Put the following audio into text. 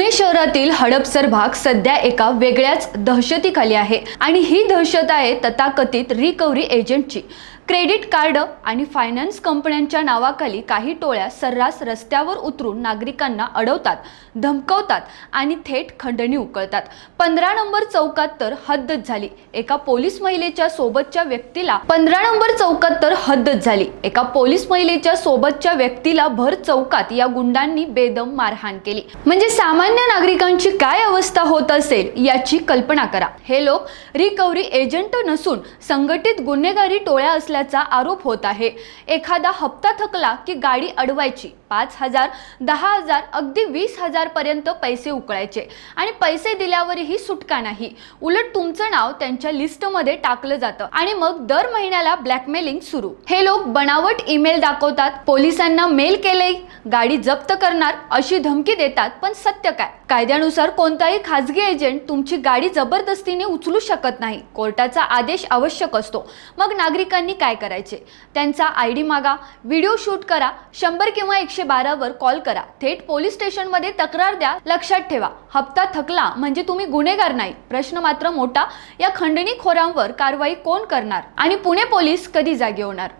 पुणे शहरातील हडपसर भाग सध्या एका वेगळ्याच दहशतीखाली आहे आणि ही दहशत आहे तथाकथित रिकव्हरी एजंटची। क्रेडिट कार्ड आणि फायनान्स कंपन्यांच्या नावाखाली काही टोळ्या सर्रास रस्त्यावर उतरून नागरिकांना अडवतात, धमकावतात आणि थेट खंडणी उकळतात। 15 नंबर चौकात तर हद्दच झाली। एका पोलीस महिलेच्या सोबतच्या व्यक्तीला भर चौकात या गुंडांनी बेदम मारहाण केली। म्हणजे सामान्य नागरिकांची काय अवस्था होत असेल याची कल्पना करा। हे लोक रिकव्हरी एजंट नसून संघटित गुन्हेगारी टोळ्या असल्याचा आरोप होत आहे। एखादा हप्ता थकला की गाडी अडवायची, 5,000, 10,000, अगदी 20,000 पर्यंत पैसे उकळायचे आणि पैसे दिल्यावरही सुटका नाही। उलट तुमचं नाव त्यांच्या लिस्टमध्ये टाकलं जातं आणि मग दर महिन्याला ब्लॅकमेलिंग सुरू। हे लोक बनावट ईमेल दाखवतात, पोलिसांना मेल केले, गाडी जप्त करणार अशी धमकी देतात। पण सत्य काय? कायद्यानुसार कोणताही खाजगी एजंट तुमची गाडी जबरदस्तीने उचलू शकत नाही। कोर्टाचा आदेश आवश्यक असतो। मग नागरिकांनी काय करायचे? त्यांचा आयडी मागा, व्हिडिओ शूट करा, 100 किंवा 112 वर कॉल करा, थेट पोलीस स्टेशनमध्ये तक्रार द्या। लक्षात ठेवा, हप्ता थकला म्हणजे तुम्ही गुन्हेगार नाही। प्रश्न मात्र मोठा, या खंडणीखोरांवर कारवाई कोण करणार आणि पुणे पोलीस कधी जागे होणार?